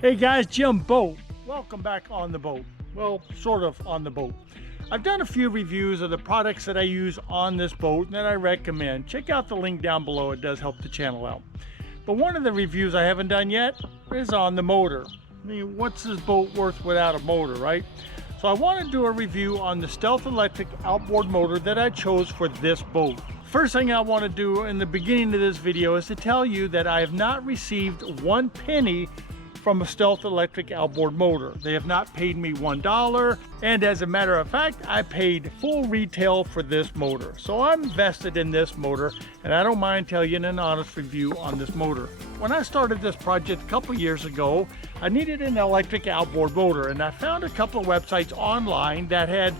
Hey guys, Jim Boat. Welcome back on the boat. Well, sort of on the boat. I've done a few reviews of the products that I use on this boat and that I recommend. Check out the link down below, it does help the channel out. But one of the reviews I haven't done yet is on the motor. I mean, what's this boat worth without a motor, right? So I want to do a review on the Stealth Electric outboard motor that I chose for this boat. First thing I want to do in the beginning of this video is to tell you that I have not received 1 penny from a Stealth Electric outboard motor. They have not paid me $1, and as a matter of fact, I paid full retail for this motor. So I'm vested in this motor, and I don't mind telling you an honest review on this motor. When I started this project a couple years ago, I needed an electric outboard motor, and I found a couple of websites online that had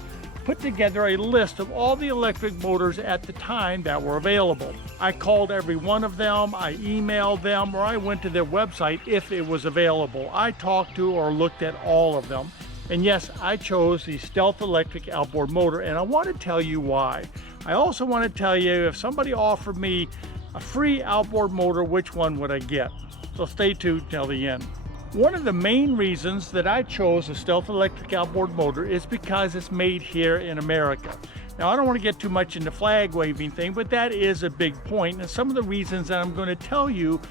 put together a list of all the electric motors at the time that were available. I called every one of them, I emailed them, or I went to their website if it was available. I talked to or looked at all of them. And yes, I chose the Stealth Electric outboard motor, and I want to tell you why. I also want to tell you, if somebody offered me a free outboard motor, which one would I get? So stay tuned till the end. One of the main reasons that I chose the Stealth Electric outboard motor is because it's made here in America. Now, I don't want to get too much into flag waving thing, but that is a big point, and some of the reasons that I'm going to tell you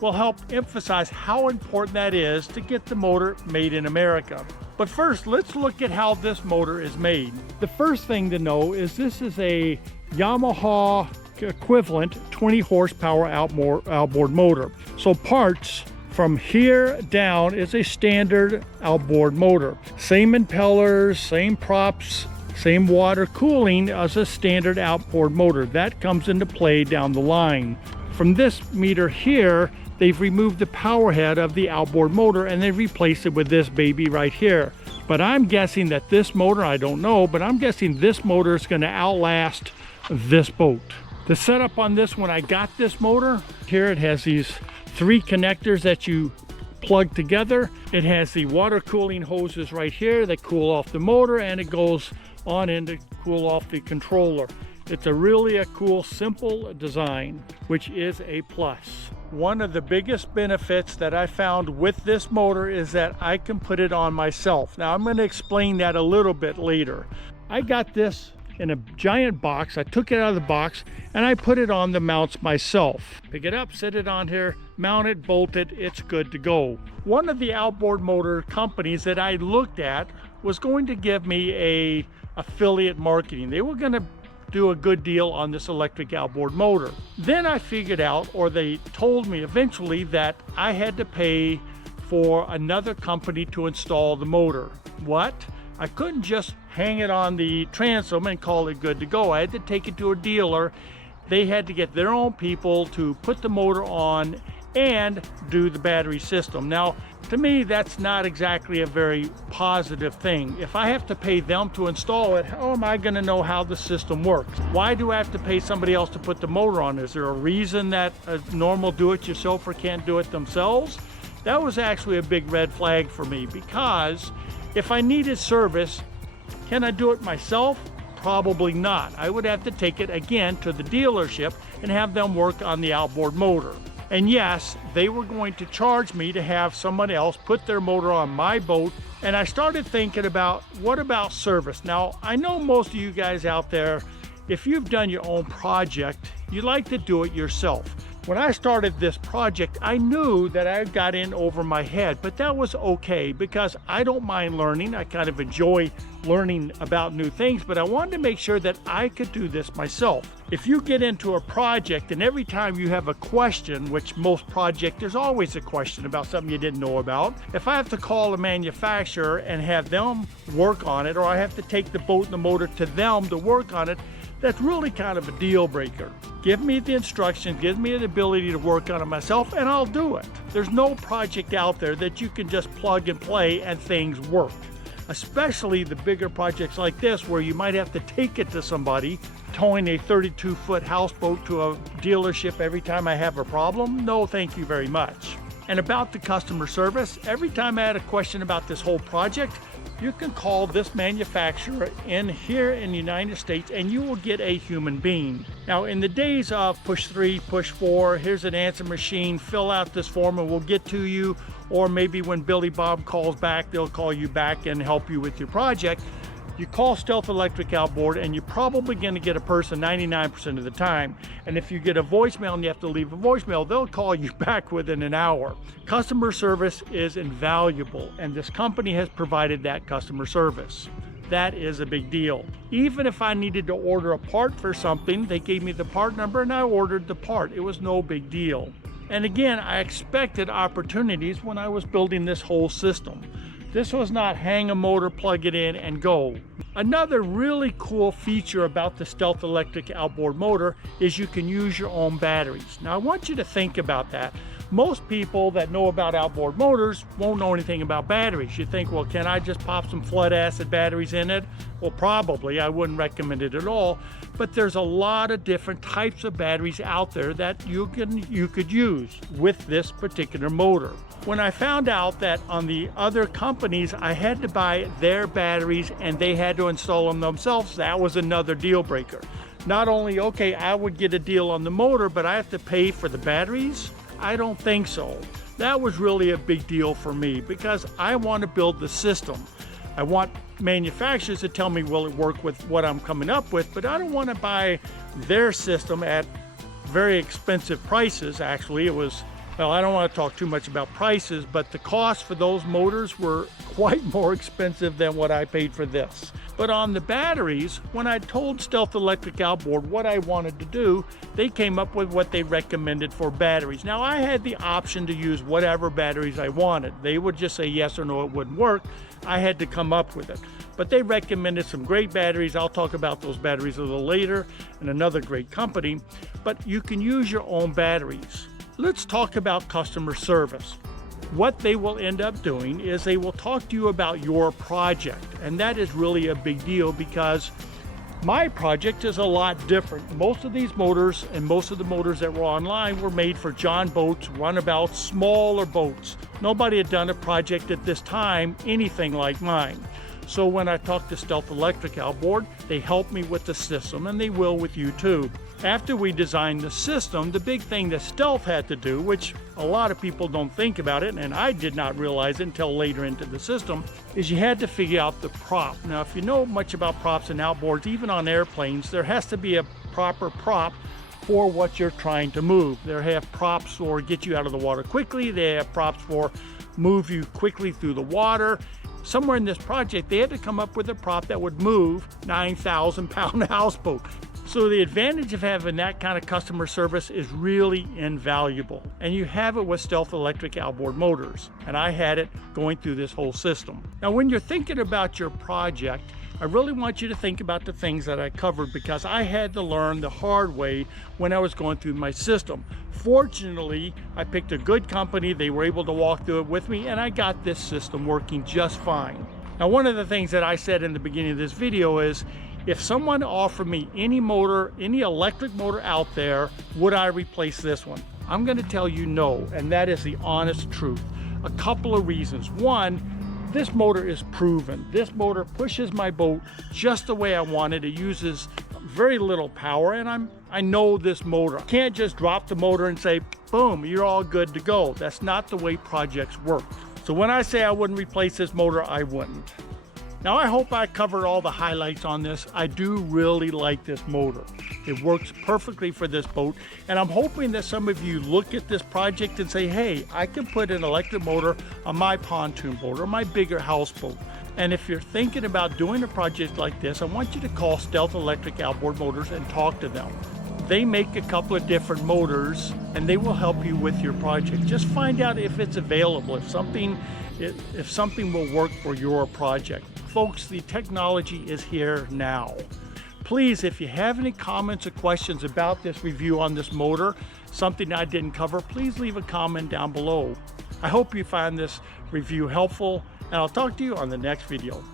will help emphasize how important that is to get the motor made in America. But first, let's look at how this motor is made. The first thing to know is this is a Yamaha equivalent 20 horsepower outboard motor. So parts from here down is a standard outboard motor. Same impellers, same props, same water cooling as a standard outboard motor. That comes into play down the line. From this meter here, they've removed the power head of the outboard motor and they've replaced it with this baby right here. But I'm guessing that this motor, I don't know, but I'm guessing this motor is going to outlast this boat. The setup on this, when I got this motor, here it has these 3 connectors that you plug together. It has the water cooling hoses right here that cool off the motor, and it goes on in to cool off the controller. It's really a cool, simple design, which is a plus. One of the biggest benefits that I found with this motor is that I can put it on myself. Now, I'm going to explain that a little bit later. I got this in a giant box. I took it out of the box and I put it on the mounts myself. Pick it up, set it on here, mount it, bolt it, it's good to go. One of the outboard motor companies that I looked at was going to give me a affiliate marketing. They were going to do a good deal on this electric outboard motor. Then I figured out, or they told me eventually, that I had to pay for another company to install the motor. What? I couldn't just hang it on the transom and call it good to go. I had to take it to a dealer. They had to get their own people to put the motor on and do the battery system. Now, to me, that's not exactly a very positive thing. If I have to pay them to install it, how am I going to know how the system works? Why do I have to pay somebody else to put the motor on? Is there a reason that a normal do-it-yourselfer can't do it themselves? That was actually a big red flag for me, because if I needed service, can I do it myself? Probably not. I would have to take it again to the dealership and have them work on the outboard motor. And yes, they were going to charge me to have someone else put their motor on my boat. And I started thinking about, what about service? Now, I know most of you guys out there, if you've done your own project, you like to do it yourself. When I started this project, I knew that I got in over my head, but that was okay because I don't mind learning. I kind of enjoy learning about new things, but I wanted to make sure that I could do this myself. If you get into a project and every time you have a question, which most projects, there's always a question about something you didn't know about. If I have to call a manufacturer and have them work on it, or I have to take the boat and the motor to them to work on it, that's really kind of a deal breaker. Give me the instructions, give me the ability to work on it myself, and I'll do it. There's no project out there that you can just plug and play and things work. Especially the bigger projects like this, where you might have to take it to somebody. Towing a 32-foot houseboat to a dealership every time I have a problem? No, thank you very much. And about the customer service, every time I had a question about this whole project, you can call this manufacturer in here in the United States and you will get a human being. Now, in the days of push 3, push 4, here's an answer machine, fill out this form and we'll get to you, or maybe when Billy Bob calls back, they'll call you back and help you with your project. You call Stealth Electric Outboard and you're probably going to get a person 99% of the time. And if you get a voicemail and you have to leave a voicemail, they'll call you back within an hour. Customer service is invaluable, and this company has provided that customer service. That is a big deal. Even if I needed to order a part for something, they gave me the part number and I ordered the part. It was no big deal. And again, I expected opportunities when I was building this whole system. This was not hang a motor, plug it in, and go. Another really cool feature about the Stealth Electric Outboard motor is you can use your own batteries. Now, I want you to think about that. Most people that know about outboard motors won't know anything about batteries. You think, well, can I just pop some flood acid batteries in it? Well, probably. I wouldn't recommend it at all. But there's a lot of different types of batteries out there that you could use with this particular motor. When I found out that on the other companies, I had to buy their batteries and they had to install them themselves, that was another deal breaker. Not only, okay, I would get a deal on the motor, but I have to pay for the batteries? I don't think so. That was really a big deal for me because I want to build the system. I want manufacturers to tell me, will it work with what I'm coming up with, but I don't want to buy their system at very expensive prices. Actually, it was, well, I don't want to talk too much about prices, but the cost for those motors were quite more expensive than what I paid for this. But on the batteries, when I told Stealth Electric Outboard what I wanted to do, they came up with what they recommended for batteries. Now, I had the option to use whatever batteries I wanted. They would just say yes or no, it wouldn't work. I had to come up with it. But they recommended some great batteries. I'll talk about those batteries a little later, and another great company. But you can use your own batteries. Let's talk about customer service. What they will end up doing is they will talk to you about your project, and that is really a big deal because my project is a lot different. Most of these motors and most of the motors that were online were made for John boats, runabouts, smaller boats. Nobody had done a project at this time anything like mine. So when I talked to Stealth Electric Outboard, they helped me with the system, and they will with you too. After we designed the system, the big thing that Stealth had to do, which a lot of people don't think about it, and I did not realize it until later into the system, is you had to figure out the prop. Now, if you know much about props and outboards, even on airplanes, there has to be a proper prop for what you're trying to move. They have props for get you out of the water quickly. They have props for move you quickly through the water. Somewhere in this project, they had to come up with a prop that would move 9,000-pound houseboat. So the advantage of having that kind of customer service is really invaluable. And you have it with Stealth Electric Outboard motors. And I had it going through this whole system. Now, when you're thinking about your project, I really want you to think about the things that I covered because I had to learn the hard way when I was going through my system. Fortunately, I picked a good company. They were able to walk through it with me, and I got this system working just fine. Now, one of the things that I said in the beginning of this video is, if someone offered me any motor, any electric motor out there, would I replace this one? I'm going to tell you no, and that is the honest truth. A couple of reasons. One, this motor is proven. This motor pushes my boat just the way I want it. It uses very little power, and I know this motor. I can't just drop the motor and say, boom, you're all good to go. That's not the way projects work. So when I say I wouldn't replace this motor, I wouldn't. Now, I hope I covered all the highlights on this. I do really like this motor. It works perfectly for this boat, and I'm hoping that some of you look at this project and say, hey, I can put an electric motor on my pontoon boat or my bigger houseboat. And if you're thinking about doing a project like this, I want you to call Stealth Electric Outboard Motors and talk to them. They make a couple of different motors, and they will help you with your project. Just find out if it's available, if something will work for your project. Folks, the technology is here now. Please, if you have any comments or questions about this review on this motor, something I didn't cover, please leave a comment down below. I hope you find this review helpful, and I'll talk to you on the next video.